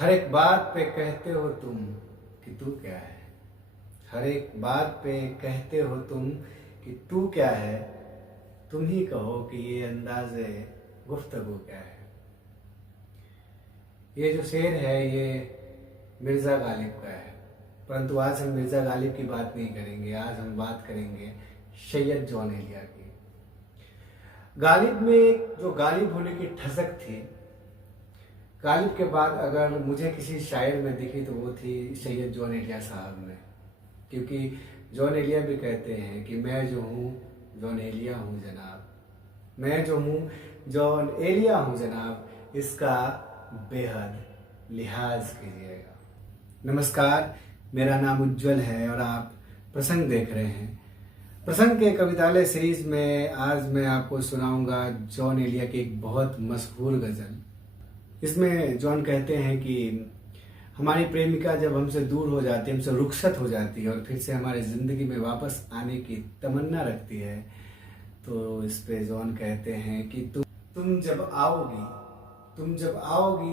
हर एक बात पे कहते हो तुम कि तू क्या है। हर एक बात पे कहते हो तुम कि तू क्या है। तुम ही कहो कि ये अंदाज़े गुफ्तगू क्या है। ये जो शेर है ये मिर्ज़ा गालिब का है, परंतु आज हम मिर्ज़ा गालिब की बात नहीं करेंगे। आज हम बात करेंगे सैयद जॉन एलिया की। गालिब में जो गालिब होने की ठसक थी, गालिब के बाद अगर मुझे किसी शायर में दिखी तो वो थी सैयद जॉन एलिया साहब में। क्योंकि जॉन एलिया भी कहते हैं कि मैं जो हूँ जॉन एलिया हूँ जनाब, मैं जो हूँ जॉन एलिया हूँ जनाब, इसका बेहद लिहाज कीजिएगा। नमस्कार, मेरा नाम उज्जवल है और आप प्रसंग देख रहे हैं। प्रसंग के कवितालय सीरीज में आज मैं आपको सुनाऊंगा जॉन एलिया की एक बहुत मशहूर गज़ल। इसमें जॉन कहते हैं कि हमारी प्रेमिका जब हमसे दूर हो जाती है, हमसे रुखसत हो जाती है और फिर से हमारी ज़िंदगी में वापस आने की तमन्ना रखती है, तो इस पे जॉन कहते हैं कि तुम जब आओगी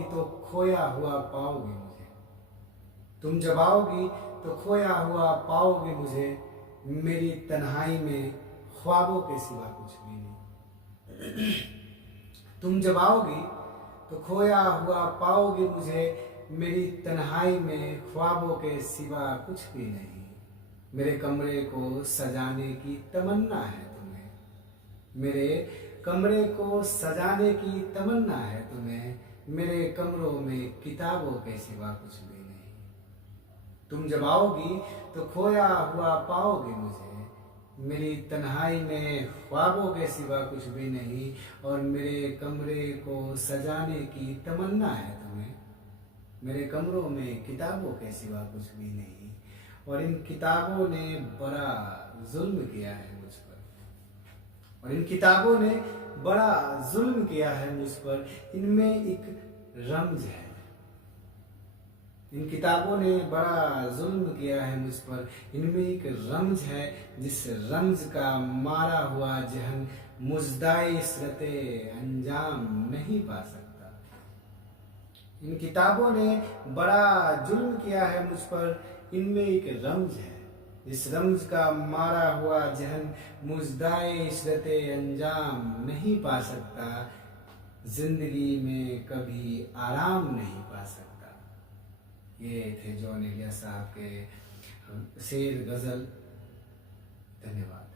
तो खोया हुआ पाओगे मुझे। तुम जब आओगी तो खोया हुआ पाओगे मुझे, मेरी तन्हाई में ख्वाबों के सिवा कुछ भी नहीं। तुम जब आओगी तो खोया हुआ पाओगे मुझे, मेरी तन्हाई में ख्वाबों के सिवा कुछ भी नहीं। मेरे कमरे को सजाने की तमन्ना है तुम्हें, मेरे कमरे को सजाने की तमन्ना है तुम्हें, मेरे कमरों में किताबों के सिवा कुछ भी नहीं। तुम जब आओगी तो खोया हुआ पाओगे मुझे, मेरी तन्हाई में ख्वाबों के सिवा कुछ भी नहीं, और मेरे कमरे को सजाने की तमन्ना है तुम्हें, मेरे कमरों में किताबों के सिवा कुछ भी नहीं। और इन किताबों ने बड़ा जुल्म किया है मुझ पर, और इन किताबों ने बड़ा जुल्म किया है मुझ पर, इनमें एक रमज है। इन किताबों ने बड़ा जुल्म किया है मुझ पर, इनमें एक रमज है, जिस रमज का मारा हुआ जहन मुजदाए इशरते अंजाम नहीं पा सकता। इन किताबों ने बड़ा जुल्म किया है मुझ पर, इनमें एक रमज है, इस रमज का मारा हुआ जहन मुजदाए इशरते अंजाम नहीं पा सकता, जिंदगी में कभी आराम नहीं पा सकता। ये थे जॉन एलिया साहब के शेर गज़ल। धन्यवाद।